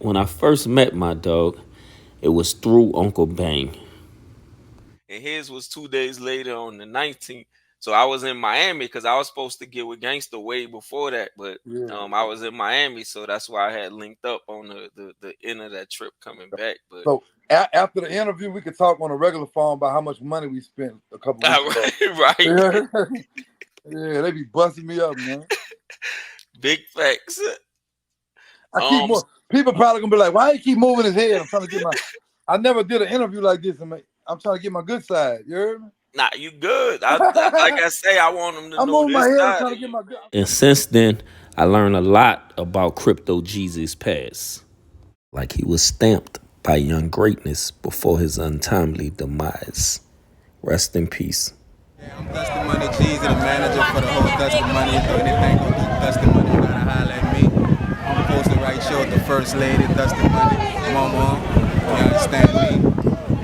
When I first met my dog, it was through Uncle Bang. And his was 2 days later on the 19th. So I was in Miami because I was supposed to get with Gangsta way before that, but Yeah. I was in Miami, so that's why I had linked up on the end of that trip coming back. But So after the interview, we could talk on a regular phone about how much money we spent a couple weeks ago. right, Yeah, they be busting me up, man. big facts. I keep more. People probably gonna be like, "Why he keep moving his head?" I'm trying to get my. I never did an interview like this, and I'm trying to get my good side. You heard me? Nah, you good. Like I say, I want them to I'm know moving my this head. I'm side trying of to get you. my good. And since then, I learned a lot about Crypto Jeezy's past. Like he was stamped by young greatness before his untimely demise. Rest in peace. Yeah, I'm Dusty Money Jeezy, the manager for the whole Dusty Money. If you do anything with Dusty Money, you gotta holler at me. I'm posted right here with the first lady, Dusty Money, Mama. You understand me?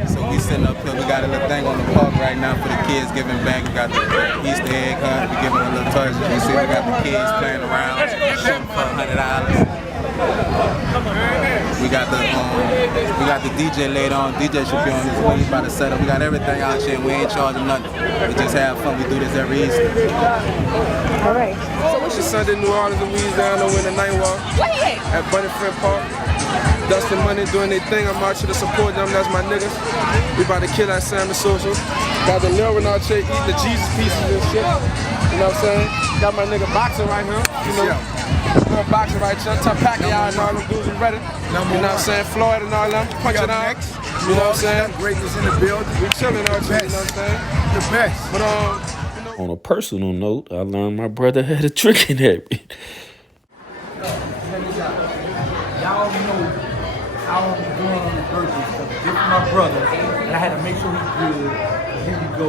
So we sitting up here, we got a little thing on the park right now for the kids giving back. We got the Easter egg hunt, we giving a little toys. As you see, we got the kids playing around, shooting for $100. We got the DJ later on. DJ should be on his way. He's about to set up. We got everything out here. We ain't charging nothing. We just have fun. We do this every Easter. All right. So what's This Sunday, New Orleans, Louisiana, win the night walk at Bunny Friend Park. Dustin Money doing their thing. I'm out here to support them. That's my niggas. We about to kill that Sam the Social. Got the Lil Renard eating the Jesus pieces and shit. You know what I'm saying? Got my nigga boxing right here. You know, going boxing right here. Top Pacquiao and all them dudes is ready. You know what I'm saying? Floyd and all them. Punch it out. You know what I'm saying? Greatness in the building. We chilling out here. You know what I'm saying? The best. But On a personal note, I learned my brother had a drinking habit. Y'all know how I'm doing on the birthday stuff. This is my brother, and I had to make sure he's good. Here we go.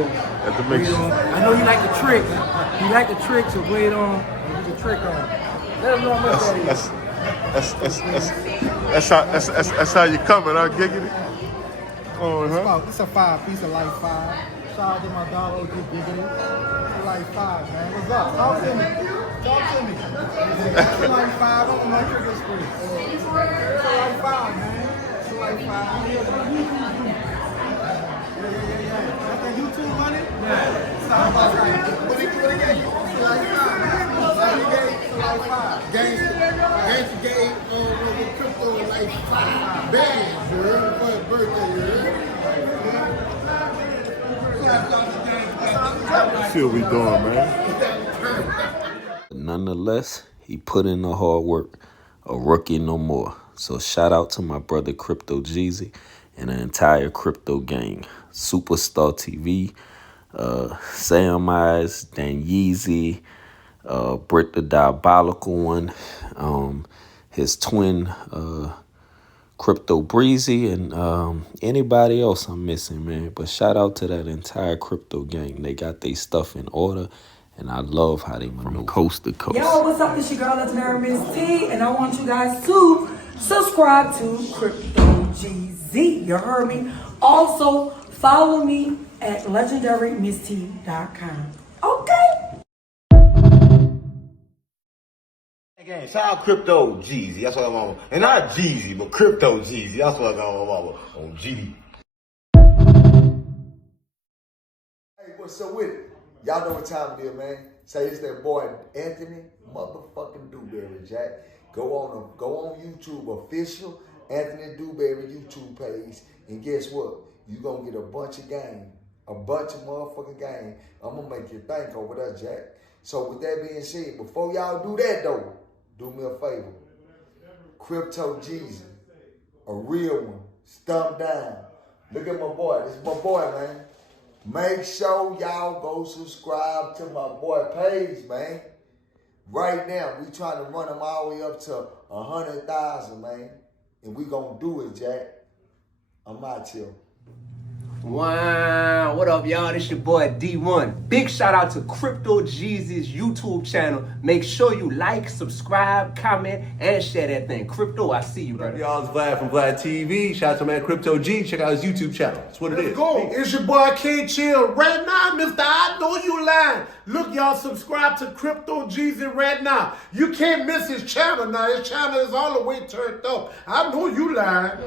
I know you like the trick. You like the trick, so wait on. Get the trick on. Let him know how much that is. That's how you coming, huh, Giggity? It's a 5-piece of Life 5. Shout out to my dog, OG Giggity. It's a Life 5, man. What's up? Talk to me. It's a Life 5. I don't know trigger spree. It's a Life 5, man. It's a Life 5. Got that YouTube money? Yeah. Stop about right. What he gave you? It's a Life 5, man. It's a Life 5. Gangsta gave Crypto like 5 bands, you heard? For his birthday, you heard? See what we doing, man. Nonetheless, he put in the hard work. A rookie no more. So shout out to my brother Crypto Jeezy and the entire crypto gang. Superstar TV, Sam Eyes, Dan Yeezy, Britt the Diabolical One, his twin Crypto Breezy, and anybody else I'm missing, man. But shout out to that entire crypto gang. They got their stuff in order, and I love how they maneuver from coast to coast. Yo, what's up? It's your girl, Legendary Miss T, and I want you guys to subscribe to Crypto GZ. You heard me? Also, follow me at legendarymist.com. Okay? Shout out Crypto Jeezy, that's what I'm on. And not Jeezy, but Crypto Jeezy, that's what I'm on GD. Hey, what's up with it? Y'all know what time it is, man. Say it's that boy Anthony motherfucking Dewberry, Jack. Go on YouTube official Anthony Dewberry YouTube page, and guess what? You gonna get a bunch of game, a bunch of motherfucking game. I'm gonna make you think over there, Jack. So with that being said, before y'all do that though, do me a favor. Crypto Jeezy, a real one, stump down. Look at my boy. This is my boy, man. Make sure y'all go subscribe to my boy page, man. Right now, we trying to run them all the way up to 100,000, man. And we gonna do it, Jack. I'm out here. Wow, what up, y'all? This your boy D1. Big shout out to Crypto Jeezy's YouTube channel. Make sure you like, subscribe, comment, and share that thing. Crypto, I see you, brother. Y'all, it's Vlad from Vlad TV. Shout out to man Crypto G. Check out his YouTube channel. That's what it is. Go. It's your boy King Chill. Right now, Mr. I know you lying. Look, y'all, subscribe to Crypto Jeezy right now. You can't miss his channel now. His channel is all the way turned up. I know you lying.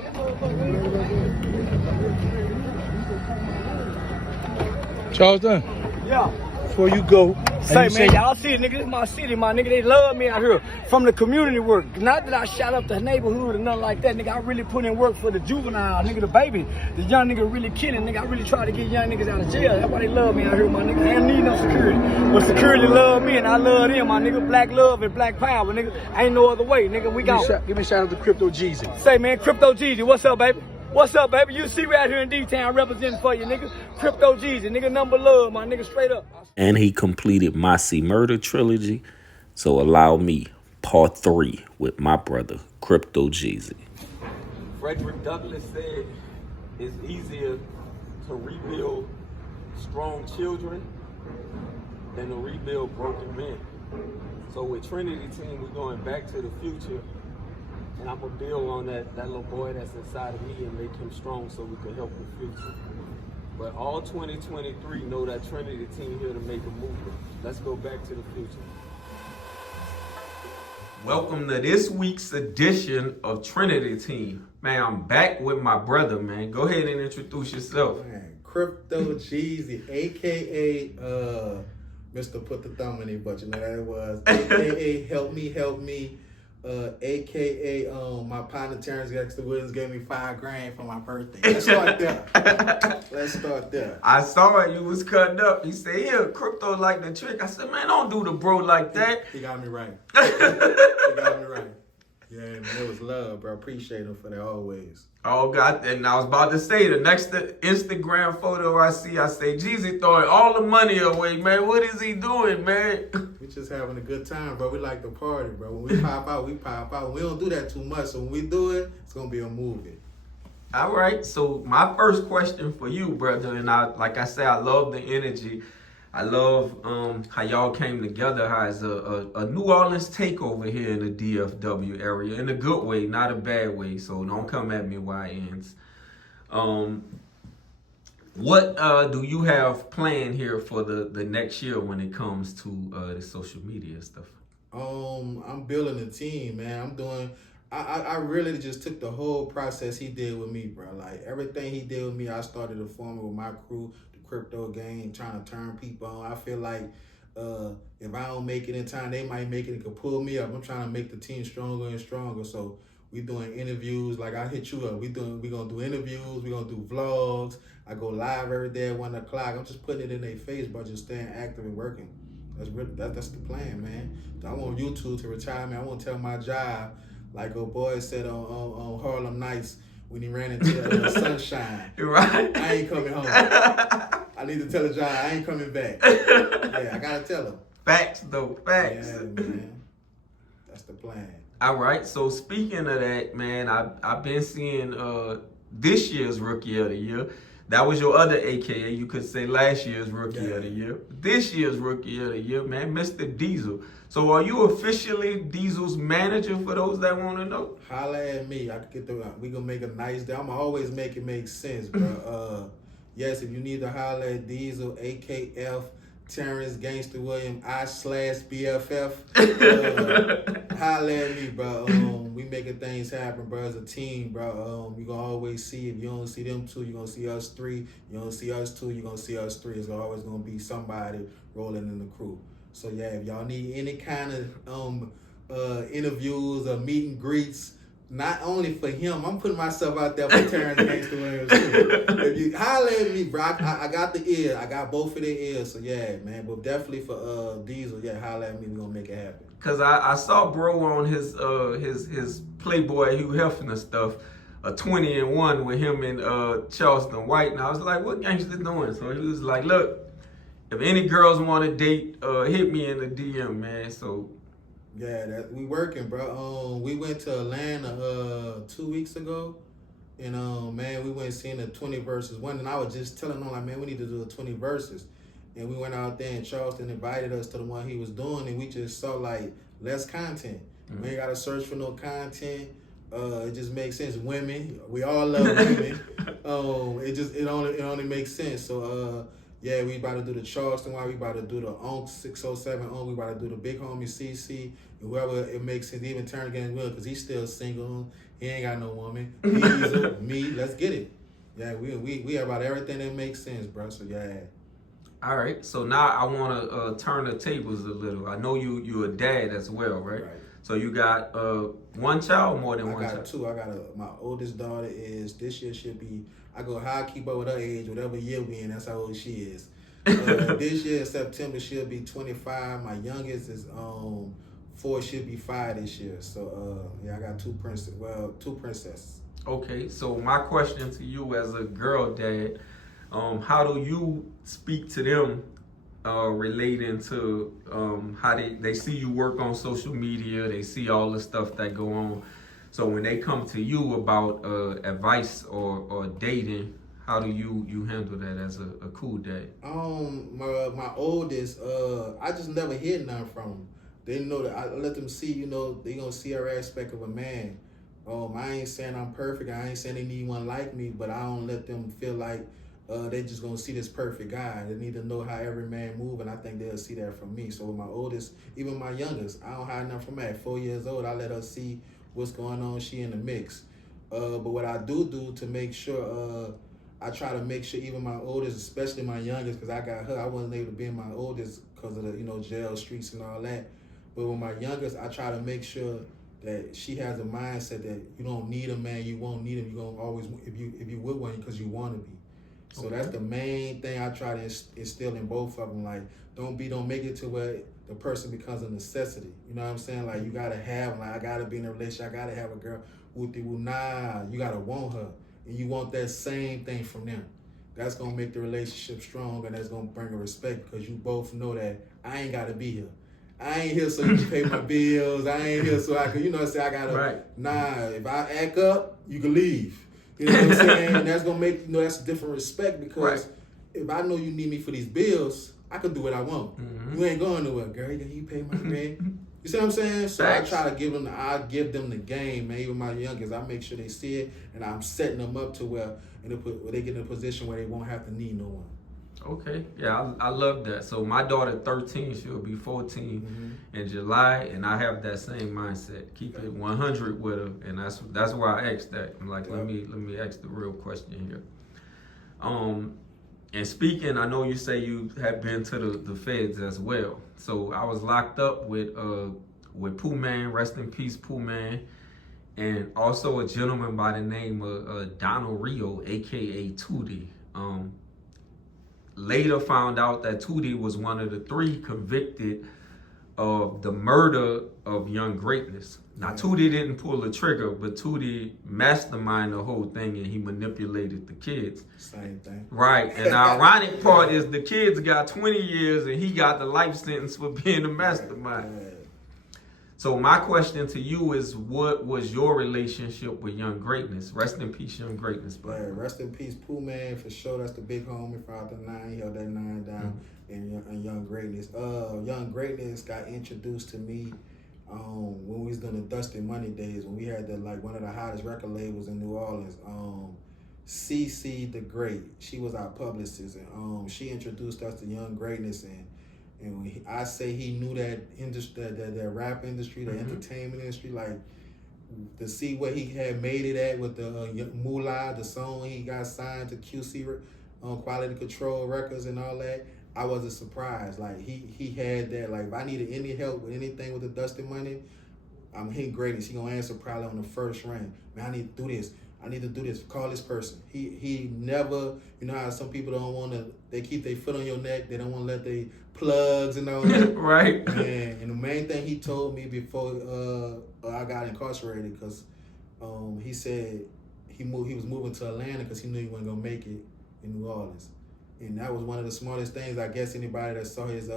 Charleston. Yeah. Before you go, Say, man, y'all see it, nigga. This is my city, my nigga. They love me out here from the community work. Not that I shot up the neighborhood or nothing like that, nigga. I really put in work for the juvenile, nigga, the baby. The young nigga really killing, nigga. I really try to get young niggas out of jail. That's why they love me out here, my nigga. I ain't need no security. But security love me and I love them, my nigga. Black love and black power, nigga. Ain't no other way, nigga. We got. Give me a shout out to Crypto Jeezy. Say, man, Crypto Jeezy, what's up, baby? What's up, baby? You see me out here in D-Town representing for you, nigga. Crypto Jeezy, nigga, number love, my nigga, straight up. And he completed my C Murder trilogy. So allow me part 3 with my brother, Crypto Jeezy. Frederick Douglass said it's easier to rebuild strong children than to rebuild broken men. So with Trinity Team, we're going back to the future. And I'm going to build on that little boy that's inside of me and make him strong so we can help the future. But all 2023 know that Trinity Team here to make a movement. Let's go back to the future. Welcome to this week's edition of Trinity Team. Man, I'm back with my brother, man. Go ahead and introduce yourself. Man, Crypto Jeezy, a.k.a. Mr. Put the Thumb in it, but you know that it was. A.k.a. Help Me. A.k.a. my partner Terrence Dexter Williams gave me $5,000 for my birthday. Let's start there. I saw it. You was cutting up. He said, yeah, Crypto like the trick. I said, man, don't do the bro like that. He got me right. He got me right. Yeah, man, it was love, bro. Appreciate him for that always. Oh, God. And I was about to say, the next Instagram photo I see, I say, Jeezy throwing all the money away, man. What is he doing, man? We just having a good time, bro. We like to party, bro. When we pop out, we pop out. We don't do that too much. So when we do it, it's going to be a movie. All right. So my first question for you, brother, and like I said, I love the energy. I love how y'all came together as a New Orleans takeover here in the DFW area, in a good way, not a bad way. So don't come at me, YNs. What do you have planned here for the next year when it comes to the social media stuff? I'm building a team, man. I really just took the whole process he did with me, bro. Like everything he did with me, I started to form it with my crew. Crypto game, trying to turn people on. I feel like if I don't make it in time, they might make it and could pull me up. I'm trying to make the team stronger and stronger. So we doing interviews. Like I hit you up. We gonna do interviews. We gonna do vlogs. I go live every day at 1 o'clock. I'm just putting it in their face, but just staying active and working. That's the plan, man. I want YouTube to retire me. I want to tell my job, like a boy said on Harlem Nights when he ran into Sunshine. Right. I ain't coming home. I need to tell the job I ain't coming back. Yeah, I gotta tell him. Facts, though. Facts. Yeah, man. That's the plan. All right. So speaking of that, man, I've been seeing this year's Rookie of the Year. That was your other AKA. You could say last year's Rookie of the Year. This year's Rookie of the Year, man, Mr. Diesel. So are you officially Diesel's manager for those that want to know? Holla at me. We gonna make a nice day. I'ma always make it make sense, bro. Yes, if you need to holler at Diesel, AKF, Terrence Gangster William, I/BFF. Holla at me, bro. We making things happen, bro. As a team, bro. You gonna always see, if you don't see them two, you gonna see us three. You don't see us two, you gonna see us three. It's always gonna be somebody rolling in the crew. So yeah, if y'all need any kind of interviews or meet and greets, not only for him, I'm putting myself out there for Terrence Gangster Williams too. If you holler at me, bro, I got the ear. I got both of their ears. So yeah, man. But definitely for Diesel, yeah, holler at me. We're gonna make it happen. Cause I saw bro on his Playboy Hugh Hefner stuff, a 20-1 with him and Charleston White, and I was like, what gangster doing? So he was like, look, if any girls want to date, hit me in the DM, man. So yeah, we working, bro. We went to Atlanta 2 weeks ago, And man, we went seeing the 20 verses one, and I was just telling him like, man, we need to do the 20 verses. And we went out there, and Charleston invited us to the one he was doing, and we just saw like less content. We ain't gotta search for no content. It just makes sense. Women, we all love women. It only makes sense. So yeah, we about to do the Charleston one. We about to do the Onk 607 Onk. We about to do the big homie CC. And whoever it makes sense, even turn again will, because he's still single. He ain't got no woman. Diesel, me, let's get it. Yeah, we about everything that makes sense, bro. So yeah. All right. So now I want to turn the tables a little. I know you're a dad as well, right? So you got one child, or more than one child? I got two. I got my oldest daughter is, this year she'll be, I go how I keep up with her age, whatever year we in, that's how old she is. This year in September she'll be 25. My youngest is 4, she'll be 5 this year. So yeah, I got two princesses. Okay, so my question to you as a girl dad, how do you speak to them relating to how they see you work on social media, they see all the stuff that go on. So when they come to you about advice or dating, how do you handle that as a cool dad? My oldest, I just never hear nothing from them. They know that I let them see, you know, they gonna see every aspect of a man. I ain't saying I'm perfect. I ain't saying they need one like me, but I don't let them feel like they just gonna see this perfect guy. They need to know how every man move, and I think they'll see that from me. So with my oldest, even my youngest, I don't hide nothing from her. At 4 years old, I let her see what's going on. She in the mix. But what I do to make sure, I try to make sure even my oldest, especially my youngest, because I got her, I wasn't able to be in my oldest because of the, you know, jail, streets and all that. But with my youngest, I try to make sure that she has a mindset that you don't need a man, you won't need him. You gonna always, if you would want him, because you want to be. So that's the main thing I try to instill in both of them. Like, don't make it to where the person becomes a necessity. You know what I'm saying? Like, you gotta have, like, I gotta be in a relationship. I gotta have a girl. Nah, you gotta want her, and you want that same thing from them. That's gonna make the relationship strong, and that's gonna bring a respect, because you both know that I ain't gotta be here. I ain't here so you can pay my bills. I ain't here so I can, you know what I'm saying? I gotta, nah, if I act up, you can leave. You know what I'm saying? And that's gonna make, you know, that's a different respect, because if I know you need me for these bills, I can do what I want. You ain't going nowhere, girl. You pay my rent. You see what I'm saying? So I try to give them the game, man. Even my youngest, I make sure they see it, and I'm setting them up to where they get in a position where they won't have to need no one. Okay, yeah, I love that. So my daughter 13, she'll be 14 in July, and I have that same mindset. Keep it 100 with her, and that's why I asked that. I'm like, let me ask the real question here. And speaking, I know you say you have been to the feds as well. So I was locked up with Pooh Man, rest in peace, Pooh Man, and also a gentleman by the name of Donald Rio, aka Tootie. Later found out that Tootie was one of the 3 convicted of the murder of Young Greatness. Now, Tootie didn't pull the trigger, but Tootie masterminded the whole thing, and he manipulated the kids. Same thing. Right, and the ironic part is the kids got 20 years, and he got the life sentence for being a mastermind. So my question to you is, what was your relationship with Young Greatness? Rest in peace, Young Greatness, bro. Yeah, rest in peace, Pooh Man, for sure. That's the big homie for out the 9. He held that 9 down in Young Greatness. Young Greatness got introduced to me when we was doing the Dusty Money days, when we had one of the hottest record labels in New Orleans. CC the Great, she was our publicist, and she introduced us to Young Greatness, and when I say he knew that industry, that rap industry, the entertainment industry, like, to see what he had made it at with the Moolah, the song he got signed to QC, Quality Control Records and all that, I wasn't surprised. Like, he had that. Like, if I needed any help with anything with the Dusty Money, I'm Young Greatness. He gonna answer probably on the first ring. Man, I need to do this. I need to do this. Call this person. He never, you know how some people don't want to, they keep their foot on your neck. They don't want to let they plugs and all that. Right. And the main thing he told me before I got incarcerated, because he said he was moving to Atlanta because he knew he wasn't going to make it in New Orleans. And that was one of the smartest things, I guess, anybody that saw his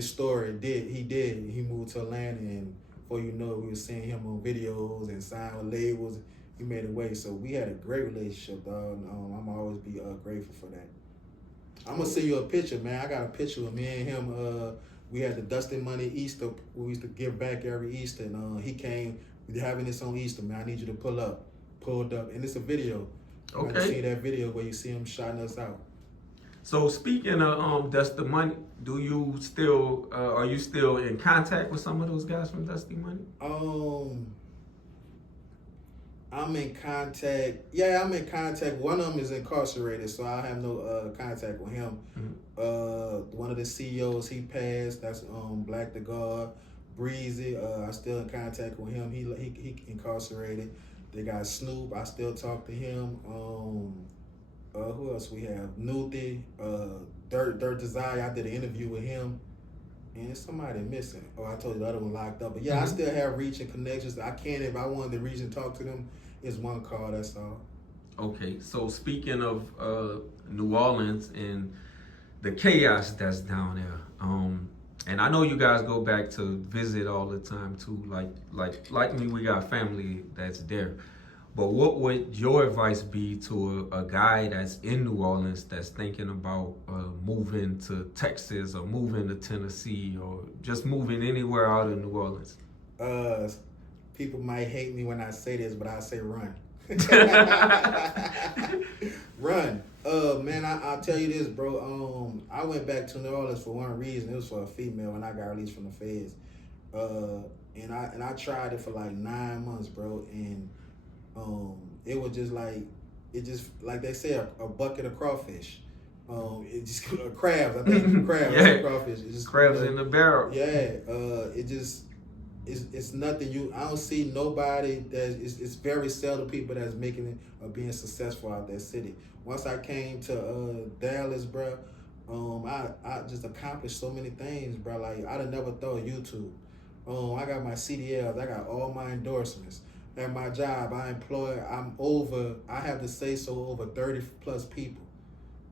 story did. He moved to Atlanta, and before you know it, we were seeing him on videos and signed with labels. he made a way. So we had a great relationship, dog. I'm always be grateful for that. I'm gonna send you a picture, man. I got a picture of me and him. We had the Dustin Money Easter. We used to give back every Easter, and he came. We're having this on Easter, man. I need you to pulled up, and it's a video. Okay. I see that video where you see him shouting us out. So speaking of Dusty Money, do you still are you still in contact with some of those guys from Dusty Money? I'm in contact. Yeah, I'm in contact. One of them is incarcerated, so I have no contact with him. One of the CEOs, he passed. That's Black the God, Breezy. I still in contact with him. He incarcerated. They got Snoop. I still talk to him. Who else we have? Nuthi, Dirt Desire. I did an interview with him. And there's somebody missing. Oh, I told you the other one locked up. But yeah, I still have reach and connections. I can, if I wanted to reach and talk to them, it's one call, that's all. Okay, so speaking of New Orleans and the chaos that's down there, and I know you guys go back to visit all the time too. Like me, we got family that's there. But what would your advice be to a guy that's in New Orleans that's thinking about moving to Texas or moving to Tennessee or just moving anywhere out of New Orleans? People might hate me when I say this, but I say run. Run. Man, I'll tell you this, bro. I went back to New Orleans for one reason. It was for a female when I got released from the feds. And I tried it for like 9 months, bro. And it was just like they say, a bucket of crawfish. It just crabs. I think crabs, yeah. Crawfish. It's just crabs in the barrel. Yeah. It's nothing. I don't see nobody it's very seldom people that's making it or being successful out that city. Once I came to Dallas, bro, I just accomplished so many things, bro. Like I'd have never thought of YouTube. I got my CDLs. I got all my endorsements. At my job, I have to say so over 30 plus people.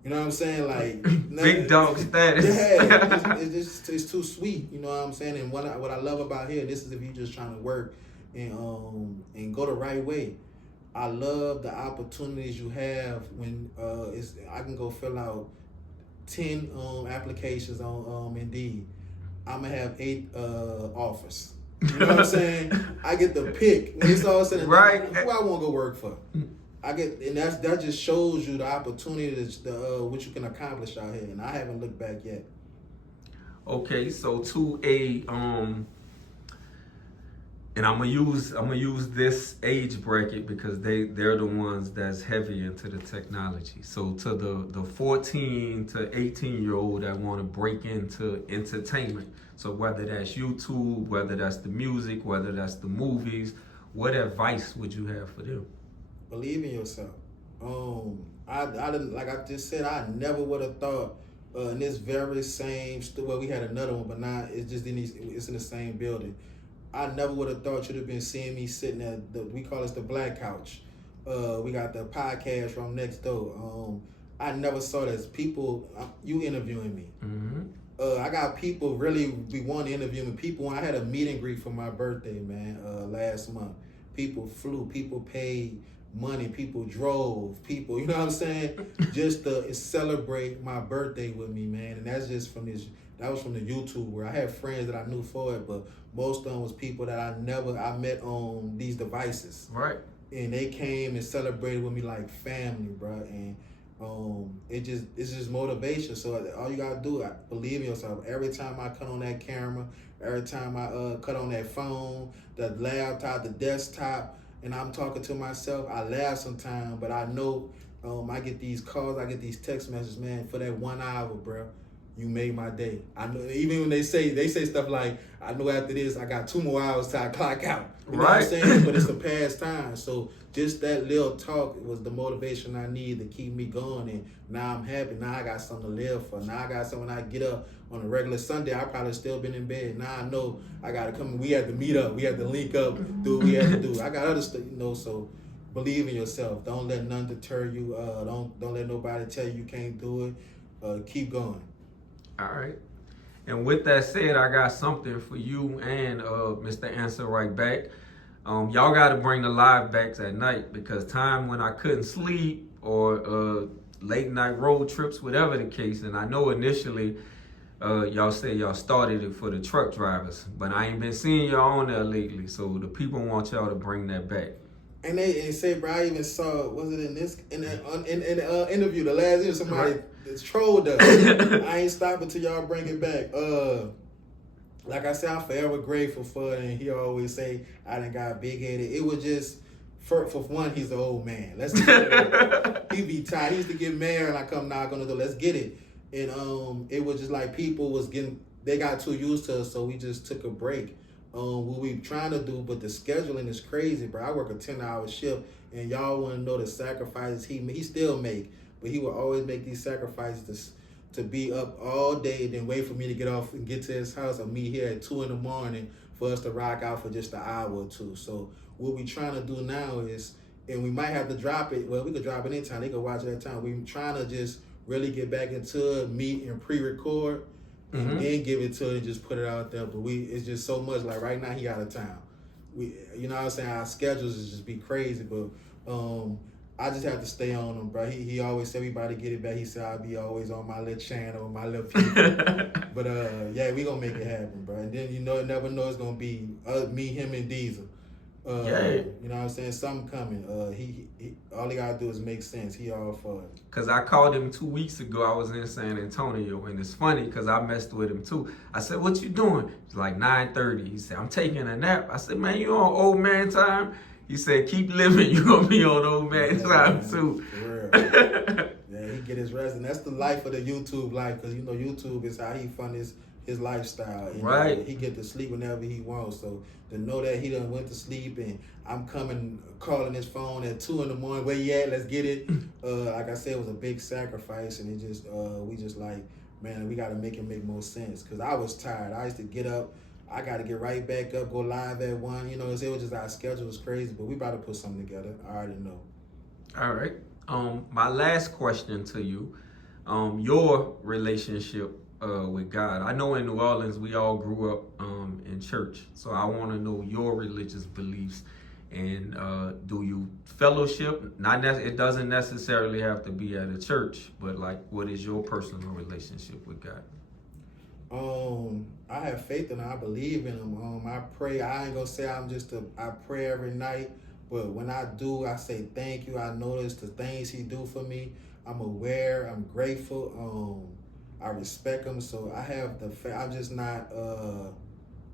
You know what I'm saying? Like big dog status. Yeah, it's too sweet. You know what I'm saying? And what I love about here, this is if you're just trying to work and go the right way. I love the opportunities you have when I can go fill out 10 applications on Indeed. I'm gonna have 8 offers. You know what I'm saying? I get to pick. When it's all said and done, who I want to go work for. And that just shows you the opportunity what you can accomplish out here. And I haven't looked back yet. Okay, so to a and I'm gonna use this age bracket because they're the ones that's heavy into the technology. So to the 14 to 18-year-old that want to break into entertainment. So whether that's YouTube, whether that's the music, whether that's the movies, what advice would you have for them? Believe in yourself. I didn't, like I just said, I never would have thought in this very same well, we had another one, but now it's in the same building. I never would have thought you'd have been seeing me sitting at we call this the Black Couch. We got the podcast from next door. I never saw this. People, you interviewing me. Mm-hmm. I got people really want to interview me. People, I had a meet and greet for my birthday, man, last month. People flew, people paid money, people drove, people, you know what I'm saying? Just to celebrate my birthday with me, man. And that's just that was from the YouTube where I had friends that I knew for it, but most of them was people that I met on these devices. Right. And they came and celebrated with me like family, bro. And it's just motivation. So all you gotta do, believe in yourself. Every time I cut on that camera, every time I cut on that phone, the laptop, the desktop, and I'm talking to myself, I laugh sometimes, but I know I get these calls, I get these text messages, man, for that 1 hour, bro. You made my day. I know, even when they say stuff like, I know after this I got 2 more hours till I clock out. You know what I'm saying? But it's a past time. So just that little talk was the motivation I need to keep me going. And now I'm happy. Now I got something to live for. Now I got something when I get up on a regular Sunday, I probably still been in bed. Now I know I gotta come. We had to meet up. We had to link up, do what we had to do. I got other stuff, you know, so believe in yourself. Don't let none deter you. Don't let nobody tell you can't do it. Keep going. All right. And with that said, I got something for you and Mr. Answer Right Back. Y'all got to bring the live backs at night, because time when I couldn't sleep or late night road trips, whatever the case. And I know initially y'all said y'all started it for the truck drivers, but I ain't been seeing y'all on there lately. So the people want y'all to bring that back. And they say, bro, I even saw, was it in the interview, the last year, somebody trolled us. I ain't stopping till y'all bring it back. Like I said, I'm forever grateful for it, and he always say I done got big-headed. It was just, for one, he's an old man. Let's just he be tired. He used to get married, and I come knock on the door, let's get it. And it was just like people was getting, they got too used to us, so we just took a break. What we trying to do, but the scheduling is crazy, bro. I work a 10-hour shift, and y'all want to know the sacrifices he still make, but he will always make these sacrifices to be up all day and then wait for me to get off and get to his house or meet here at 2 in the morning for us to rock out for just an hour or two. So what we trying to do now is, and we might have to drop it, well, we could drop it anytime, they could watch it at time. We trying to just really get back into it, meet and pre-record, and then give it to it and just put it out there. But it's just so much, like right now he out of town. You know what I'm saying, our schedules is just be crazy, but I just have to stay on him, bro. He always said everybody get it back. He said I'll be always on my little channel, my little people. But yeah, we gonna make it happen, bro. And then you never know it's gonna be me, him, and Diesel. You know what I'm saying? Something coming. He all he gotta do is make sense. He all for it. Cause I called him 2 weeks ago. I was in San Antonio, and it's funny cause I messed with him too. I said, "What you doing?" It's like 9:30. He said, "I'm taking a nap." I said, "Man, you on old man time?" He said, "Keep living. You gonna be on old man time too." For real. Yeah, he get his rest, and that's the life of the YouTube life, cause you know YouTube is how he fund his lifestyle. And, right. He get to sleep whenever he wants. So to know that he done went to sleep and I'm calling his phone at 2 in the morning, where you at? Let's get it. Like I said, it was a big sacrifice, and it just we just like, man, we got to make it make more sense. Cause I was tired. I used to get up. I got to get right back up, go live at 1. You know, it was just our schedule was crazy, but we about to put something together. I already know. All right. My last question to you, your relationship with God. I know in New Orleans we all grew up in church, so I want to know your religious beliefs. And do you fellowship? It doesn't necessarily have to be at a church, but like, what is your personal relationship with God? I have faith in him. I believe in him. I pray. I ain't gonna say I pray every night, but when I do, I say thank you. I notice the things he do for me. I'm aware. I'm grateful. I respect him. So I have I'm just not.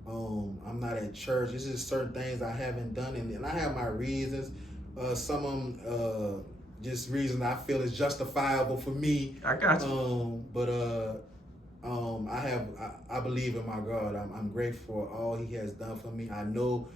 I'm not at church. It's just certain things I haven't done, and I have my reasons. Some of them just reasons I feel is justifiable for me. I got you. I believe in my God. I'm grateful for all he has done for me. I know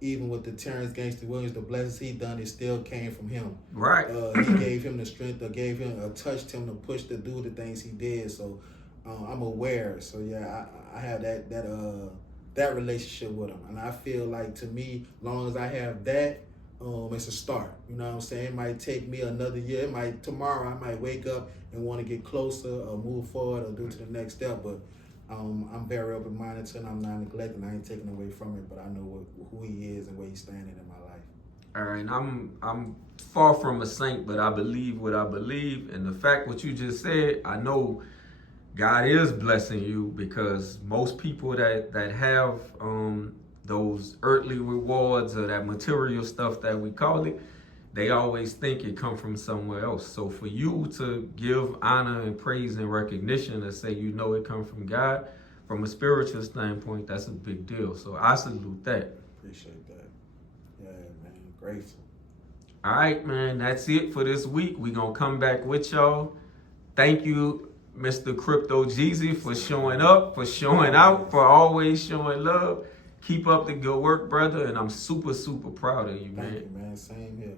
even with the Terrence Gangster Williams, the blessings he done, it still came from him. Right. He gave him the strength, touched him to push to do the things he did. So I'm aware. So yeah, I have that relationship with him, and I feel like, to me, as long as I have that, it's a start. You know what I'm saying? It might take me another year. Tomorrow I might wake up and want to get closer or move forward or do to the next step. But I'm very open-minded to it, and I'm not neglecting. I ain't taking away from it, but I know who he is and where he's standing in my life. All right, I'm far from a saint, but I believe what I believe, and the fact what you just said, I know God is blessing you, because most people that have those earthly rewards or that material stuff that we call it, they always think it come from somewhere else. So for you to give honor and praise and recognition and say you know it come from God, from a spiritual standpoint, that's a big deal. So I salute that. Appreciate that. Yeah, man, grateful. All right, man, that's it for this week. We gonna come back with y'all. Thank you, Mr. Crypto Jeezy, for showing up, for showing out, for always showing love. Keep up the good work, brother, and I'm super, super proud of you, man. Thank you, man. Same here.